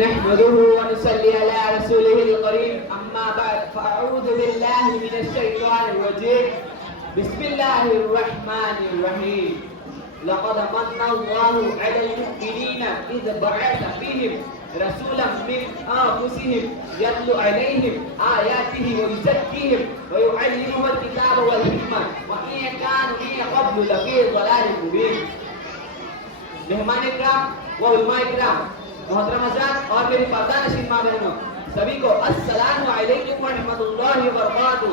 نحمده ونصلي على رسوله الكريم أما بعد فأعوذ بالله من الشيطان الرجيم بسم الله الرحمن الرحيم لقد من الله على المؤمنين إذ بعث فيهم رسولا من أنفسهم يتلو عليهم آياته ويزكيهم ويعلمهم الكتاب والحكمة وإن كانوا من قبل لفي ضلال مبين. مہمان اکرام و علماء اکرام، محترم حضرات اور میری پردہ نشین ماں بہنوں، سبھی کو السلام علیکم ورحمۃ اللہ وبرکاتہ.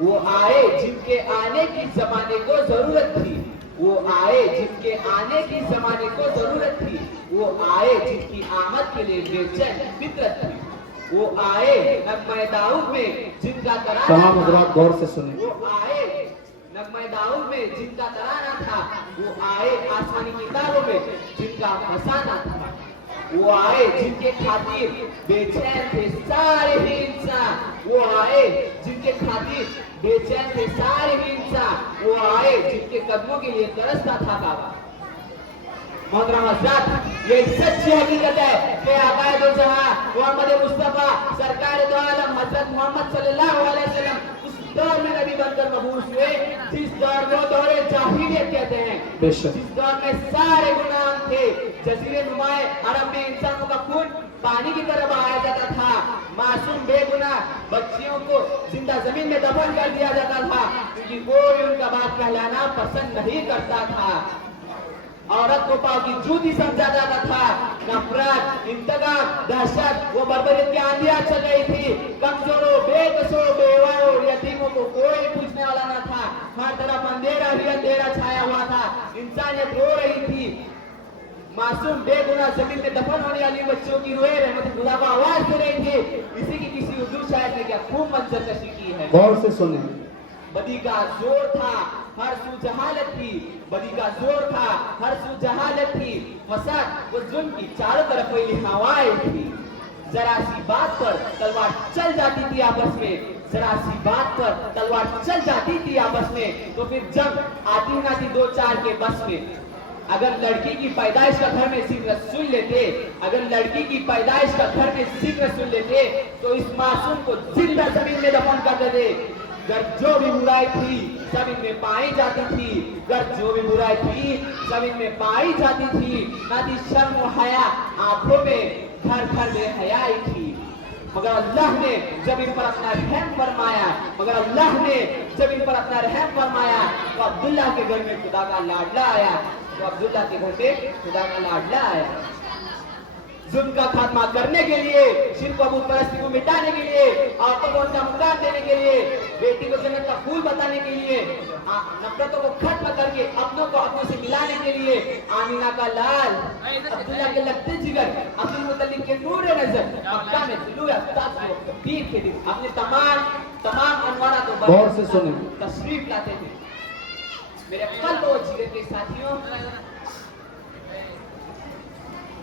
وہ آئے جن کے آنے کی زمانے کو ضرورت تھی، وہ آئے جن کے آنے کی زمانے کو ضرورت تھی، وہ آئے جن کی آمد کے لیے بے چین فطرت تھی، وہ آئے نغمہ داؤد میں جن کا ترانہ تمام حضرات غور سے سنیں. وہ آئے نغمہ داؤد میں جن کا ترانہ تھا، وہ آئے آسمانی کتابوں میں جن کا فسانہ تھا، وہ آئے جن کے خاطر بے چین تھے سارے ہی انسان، وہ آئے جن کے خاطر بے چین تھے سارے ہی انسان، وہ آئے جن کے قدموں کے لیے ترستا تھا کعبہ. محترم حضرات، یہ سچی حقیقت ہے کہ آقائے دو جہاں محمد مصطفیٰ سرکار دو عالم حضرت محمد صلی اللہ علیہ وسلم اس دور میں نبی بن کر مبعوث ہوئے جس دور کو دور جاہلیت کہتے ہیں، جس دور میں سارے گناہ تھے. جزیرے نمائے عرب میں انسانوں کا خون پانی کی طرح بہایا جاتا تھا، معصوم بے گناہ بچیوں کو زندہ زمین میں دفن کر دیا جاتا تھا کیونکہ کوئی ان کا بات کہلانا پسند نہیں کرتا تھا. عورت کو پاؤں کی جوتی سمجھا جاتا تھا. نفرت، انتقام، دہشت و بربریت کی آندیاں چل رہی تھی. کمزوروں، بے کسوں، بیواؤں، یتیموں کو کوئی پوچھنے والا نہ تھا. ہر طرف اندھیرا ہی اندھیرا چھایا ہوا تھا. انسانیت رو رہی تھی. معصوم بے گناہ زمین میں دفن ہونے والی بچوں کی روئے رحمت خدا کو آواز دے رہی تھی. اسی کی کسی اردو شاعر نے کیا خوب منظر کشی کی ہے. غور سے سنیں. بدی کا زور تھا، ہر سو جہالت تھی. بدی کا زور تھا، ہر سو جہالت تھی. فساد و ظلم کی چاروں طرف پھیلی ہوائیں تھی. ذرا سی بات پر تلوار چل جاتی تھی آپس میں، ذرا سی بات پر تلوار چل جاتی تھی آپس میں، تو پھر جنگ آتی نہ تھی دو چار کے بس میں. اگر لڑکی کی پیدائش کا گھر میں سنگ سن لیتے، اگر لڑکی کی پیدائش کا گھر میں سنگ سن لیتے تو اس معصوم کو زندہ زمین میں دفن کر دیتے. گر جو بھی برائی تھی سب ان میں پائی جاتی تھی، گر جو بھی برائی تھی سب ان میں پائی جاتی تھی. نہ تھی شرم و حیا آنکھوں میں، گھر گھر بے حیائی تھی. مگر اللہ نے جب ان پر اپنا رحم فرمایا، مگر اللہ نے جب ان پر اپنا رحم فرمایا تو عبداللہ کے گھر میں خدا کا لاڈلا آیا، تو عبداللہ کے گھر پہ خدا کا لاڈلا آیا. ظلم کا خاتمہ کرنے کے لیے، شرک و بت پرستی کو مٹانے کے لیے، عورتوں کو ان کا مقام دینے کے لیے، بیٹی کو جنت کا پھول بتانے کے لیے، نفرتوں کو ختم کر کے اپنوں کو اپنوں سے ملانے کے لیے آمینہ کا لال، عبداللہ کے لگتے جگر، عبد المطلب کے نور نظر مکہ میں طلوع آفتاب کو تیر کے دن اپنے تمام انوارات و تشریف لاتے تھے. میرے قلب و جگر کے ساتھیوں،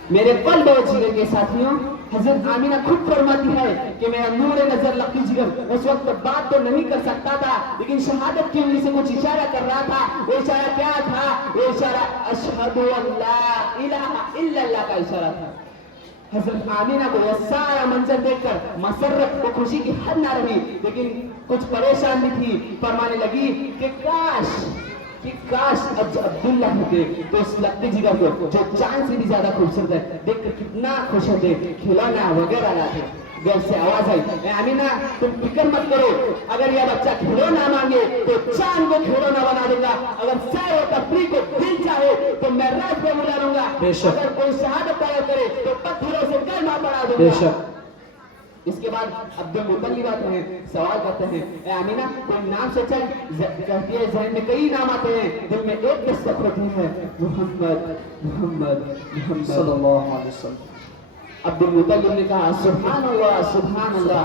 میرے قلب و جگر کے ساتھیوں، حضرت آمینہ خود فرماتی ہے کہ میرا نور نظر لقی جگر اس وقت بات تو نہیں کر سکتا تھا لیکن شہادت کی انگلی سے کچھ اشارہ کر رہا تھا. وہ اشارہ کیا تھا؟ وہ اشارہ اشہد ان لا الہ الا اللہ کا اشارہ تھا. حضرت آمینہ کو یہ سارا منظر دیکھ کر مسرت و خوشی کی حد نہ رہی لیکن کچھ پریشان بھی تھی. فرمانے لگی کہ کاش عبداللہ ہوتے تو اس لگتے جگر کو جو چاند سے بھی زیادہ خوبصورت ہے دیکھ کر کتنا خوش ہوتے، کھلونا وغیرہ لاتے. گھر سے آواز آئی، اے آمینہ تم فکر مت کرو، اگر یہ بچہ کھلونا مانگے تو چاند کو کھلونا بنا دوں گا. اگر سیر و تفریح کو دل چاہے تو میں رات کو بلا لوں گا. اگر کوئی شہادت طلب کرے تو پتھروں سے کلمہ پڑھا دوں گا. اس کے بعد عبد المطلب آتے ہیں، سوال کرتے ہیں، اے آمینہ کوئی نام سوچا؟ کہتی ہے ذہن میں کئی نام آتے ہیں، دل میں ایک دستک ہوتی ہے، محمد محمد محمد صلی اللہ علیہ وسلم. عبد المطلب نے کہا سبحان اللہ سبحان اللہ.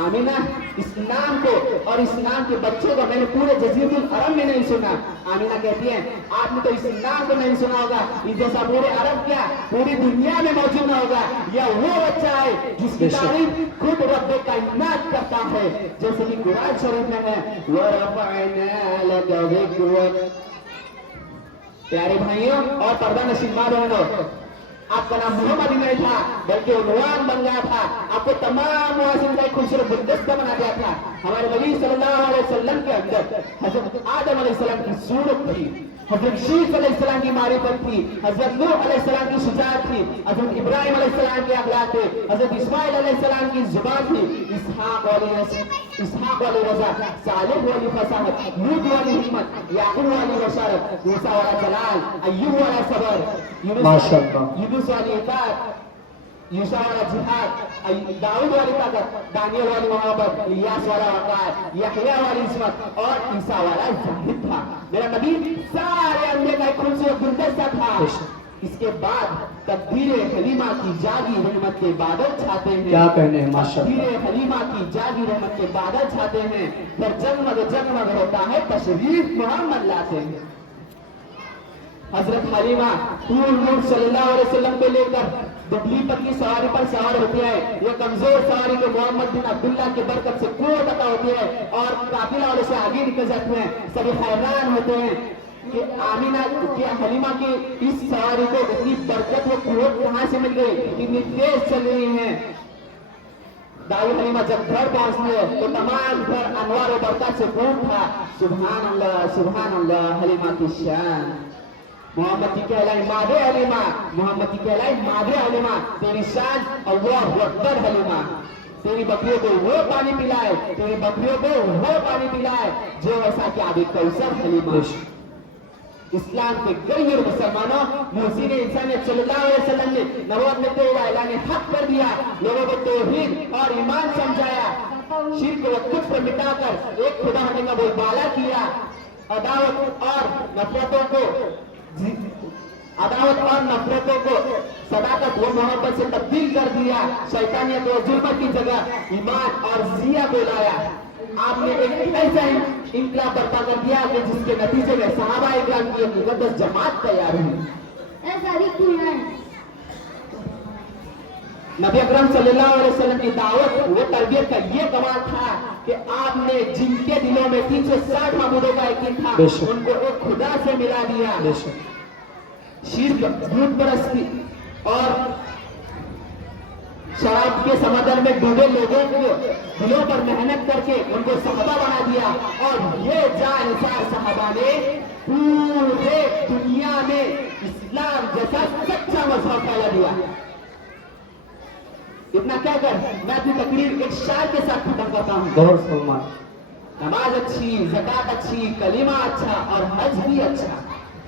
آمینہ اس نام کو اور اس نام کے بچوں کو میں نے پورے جزیرۃ العرب میں نہیں سنا. آمینہ کہتی ہیں آپ نے تو اس نام کو نہیں سنا ہوگا، اس جیسا پورے عرب کیا پوری دنیا میں موجود نہ ہوگا. یہ وہ بچہ ہے جس کی تعریف خود رب کائنات کرتا ہے، جیسے کہ قرآن شریف میں ہے وَرَفَعْنَا لَكَ ذِكْرَكَ. प्यारे भाइयों और पर्दा नशीन माँ बहनों, आपका नाम मोहम्मद ही नहीं था बल्कि उन्वान बन गया था। आपको तमाम मुआजिन का एक खूबसूरत गुलदस्ता बना दिया था। हमारे नबी सल्लल्लाहु अलैहि वसल्लम के अंदर हजरत आदम अलैहिस्सलाम की सूरत थी, हजरत शीश अलैहिस्सलाम की मारिफत थी, हजरत नूह अलैहिस्सलाम की शुजाअत थी, हजरत इब्राहिम अलैहिस्सलाम के अखलाक थे, हजरत इस्माइल अलैहिस्सलाम की जुबान थी, इसहाक वाली रजा, सालिह वाली फसाहत, लूत वाली हिम्मत, याकूब वाली बशारत, मूसा वाला जलाल, अय्यूब वाला सबर, माशाअल्लाह। यूनुस वाली इताअत, यूशा वाला जिहाद, दाऊद वाली ताकत, दानियल वाली मोहब्बत, इलियास वाला वक़ार, यहया वाली इस्मत और ईसा वाला जाहिद था। मेरा नबी सारे अंबिया का एक खूबसूरत गुलदस्ता था। इसके बाद तकबीर हलीमा की जागी रहमत के बादल छाते हैं। क्या कहने हैं माशाअल्लाह। तकबीर हलीमा की जागी रहमत के बादल छाते हैं, फिर जगमग जगमग होता है, तशरीफ मोहम्मद लाते हैं। हजरत हलीमा हुजूर सल्लल्लाहु अलैहि वसल्लम को लेकर दुबली पर की सवारी पर सवार होती है। ये कमजोर सवारी को मोहम्मद बिन अब्दुल्ला की बरकत से कुव्वत अता होती है और काफिला वालों से आगे निकल जाते हैं। सभी हैरान होते हैं कि आमीना की हलीमा की इस सवारी को इतनी बरकत व कुव्वत कहां से मिल गई, इतनी तेज चल रही है। दाऊद हलीमा जब घर पहुंचते तो तमाम घर अनवार और बरकत से पूर्ण था। सुभान अल्लाह हलीमा की शान। मोहम्मद की कहलाई मादे हलीमा, मोहम्मद की कहलाई मादे हलीमा, तेरी शान अल्लाहु अकबर हलीमा। तेरी बकरियों को वो पानी पिलाए, तेरी बकरियों को वो पानी पिलाए जो ऐसा कि आबे कौसर हलीमा। इस्लाम के गैर मुसलमानों, मुहसिन इंसानियत सल्लल्लाहु अलैहि वसल्लम ने नबूवत में तो ऐलान हक कर दिया, लोगों को तौहीद और ईमान समझाया, शिर्क व कुफ्र मिटाकर एक खुदा होने का बोलबाला किया, अदावत और नफरतों को सदाकत व मोहब्बत से तब्दील कर दिया, शैतानियत व जुल्म की जगह ईमान और जिया को लाया। आपने एक ऐसा इनकलाब बर्पा कर दिया कि जिसके नतीजे में सहाबा इकराम की एक मुकद्दस जमात तैयार हुई। ऐसा भी क्यों है? नबी अकरम सल्लल्लाहु अलैहि वसल्लम की दावत वो तरबियत का ये कमाल था कि आपने जिनके दिलों में 360 माबूदों का यकीन था, उनको एक खुदा से मिला दिया। शिर्क, झूठ परस्ती और शराब के समंदर में डूबे लोगों को दिलों पर मेहनत करके उनको सहाबा बना दिया और ये जानिसार सहाबा ने पूरे दुनिया में इस्लाम जैसा सच्चा मजहब फैला दिया। इतना क्या कर मैं अपनी तकरीर एक शायर के साथ खत्म करता हूँ। गौर फरमाएं। नमाज अच्छी, ज़कात अच्छी, कलीमा अच्छा और हज भी अच्छा।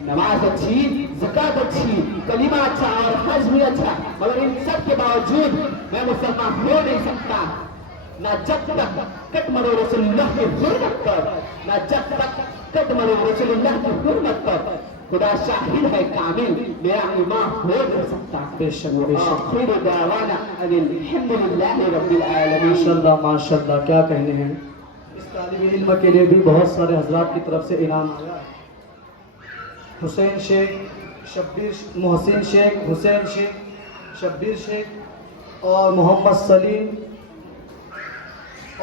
नमाज अच्छी, ज़कात अच्छी, कलीमा अच्छा और हज भी अच्छा, मगर इन सब के बावजूद मैं मुसलमान हो नहीं सकता ना जब तक कट मरो रसूलुल्लाह की हुर्मत पर, ना जब तक कट मरो रसूलुल्लाह की हुर्मत पर। खुदा शाहिद है कामिल, मेरा ईमान हो नहीं सकता। बेशक बेशक। आखिर दावाना अल्हम्दुलिल्लाहि रब्बिल आलमीन। माशाअल्लाह माशाअल्लाह, क्या कहने हैं। इस तालिब इल्म के लिए भी बहुत सारे हजरात की तरफ से इनाम आया है। हुसैन शेख, शब्बीर, मोहसिन शेख, हुसैन शेख, शब्बीर शेख और मोहम्मद सलीम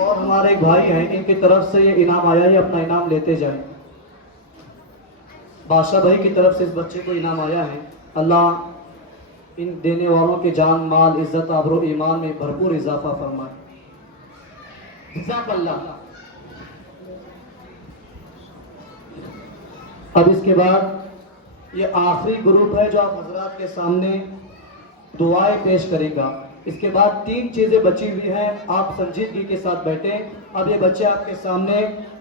और हमारे एक भाई हैं, इनकी तरफ से ये इनाम आया है। अपना इनाम लेते जाएं। बादशाह भाई की तरफ से इस बच्चे को इनाम आया है। अल्लाह इन देने वालों के जान, माल, इज्जत, आबरू, ईमान में भरपूर इजाफा फरमाए। जज़ाकल्लाह। अब इसके बाद ये आखिरी ग्रुप है जो आप हजरात के सामने दुआएं पेश करेगा। इसके बाद 3 चीजें बची हुई हैं, आप संजीदगी के साथ बैठे। अब ये बच्चे आपके सामने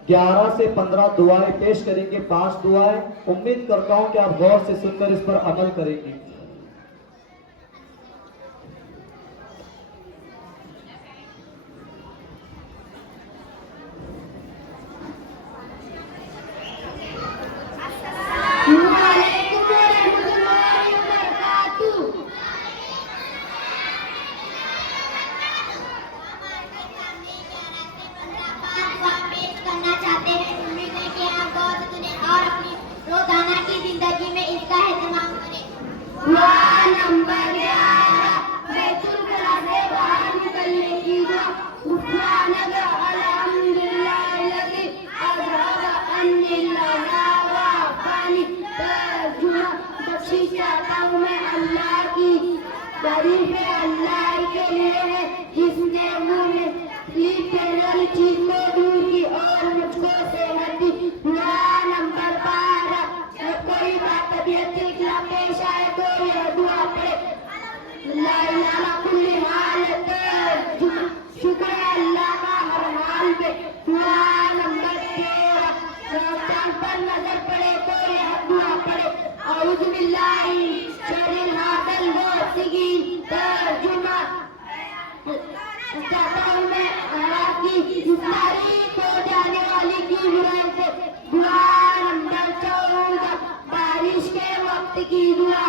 11 से 15 दुआएं पेश करेंगे, 5 दुआएं। उम्मीद करता हूं कि आप गौर से सुनकर इस पर अमल करेंगे। अल्हम्दुलिल्लाह बख्शिश चाहता हूँ मैं अल्लाह की। तारीफ अल्लाह के लिए है जिसने मुंह में पहले वाली चीज को दूर की और मुझको सेहत दी। दुआ नंबर 12, कोई बात तबीयत के खिलाफ पेश आए तो यह दुआ पढ़े। ला इलाहा कुल्ली हालत, शुक्र है अल्लाह का हर हाल में। दुआ नंबर 13, चांद पर नजर पड़े तो यह दुआ पढ़े। औज़ु बिल्लाहि शर्रिल हादिल वासिकीन। तर्जुमा चाहता हूँ मैं आपकी इस तारीख हो जाने वाली की बुराई से। दुआ नंबर 14, बारिश के वक्त की दुआ।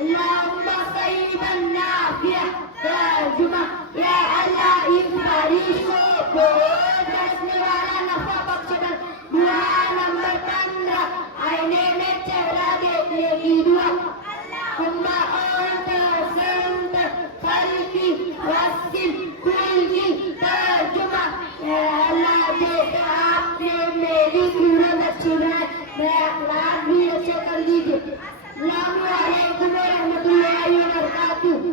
अल्लाहुम्मा सईबन नाफिया। तर्जुमा, या अल्लाह इस बारिश को बरसने वाला नफा बख्श कर। दुआ नंबर 15, आईने में चेहरा देखने की दुआ। अल्लाहुम्मा अंत संत खल्की वस्तिल कुल्की। तर्जुमा, अल्लाह जैसे आपने मेरी सूरत अच्छी बनाई, मैं अखलाक भी अच्छे कर दीजिए। अस्सलामु अलैकुम व रहमतुल्लाहि व बरकातुहू।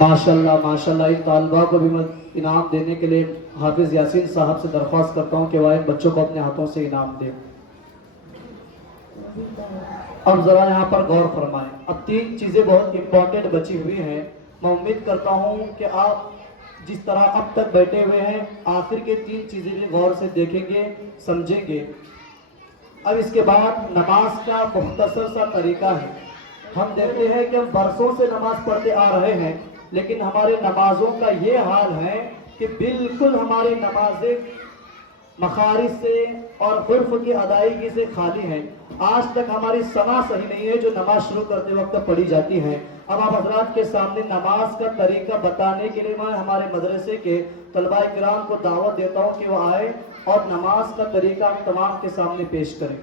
माशाल्लाह माशाल्लाह। इन तालिबा को भी मैं इनाम देने के लिए हाफिज यासीन साहब से दरख्वास्त करता हूँ कि वह इन बच्चों को अपने हाथों से इनाम दें। अब जरा यहाँ पर गौर फरमाएं। अब 3 चीजें बहुत इंपॉर्टेंट बची हुई हैं। मैं उम्मीद करता हूँ कि आप जिस तरह अब तक बैठे हुए हैं आखिर के 3 चीजें भी गौर से देखेंगे, समझेंगे। अब इसके बाद नमाज का मुख्तसर सा तरीका है। हम देखते हैं कि हम बरसों से नमाज पढ़ते आ रहे हैं, लेकिन हमारे नमाजों का ये हाल है कि बिल्कुल हमारी नमाजें मखारिज से और हुर्फ की अदायगी से खाली हैं। आज तक हमारी समा सही नहीं है जो नमाज शुरू करते वक्त पढ़ी जाती है। अब आप हजरात के सामने नमाज का तरीका बताने के लिए मैं हमारे मदरसे के तलबा-ए-किराम को दावत देता हूँ कि वो आए और नमाज का तरीका हम तमाम के सामने पेश करें।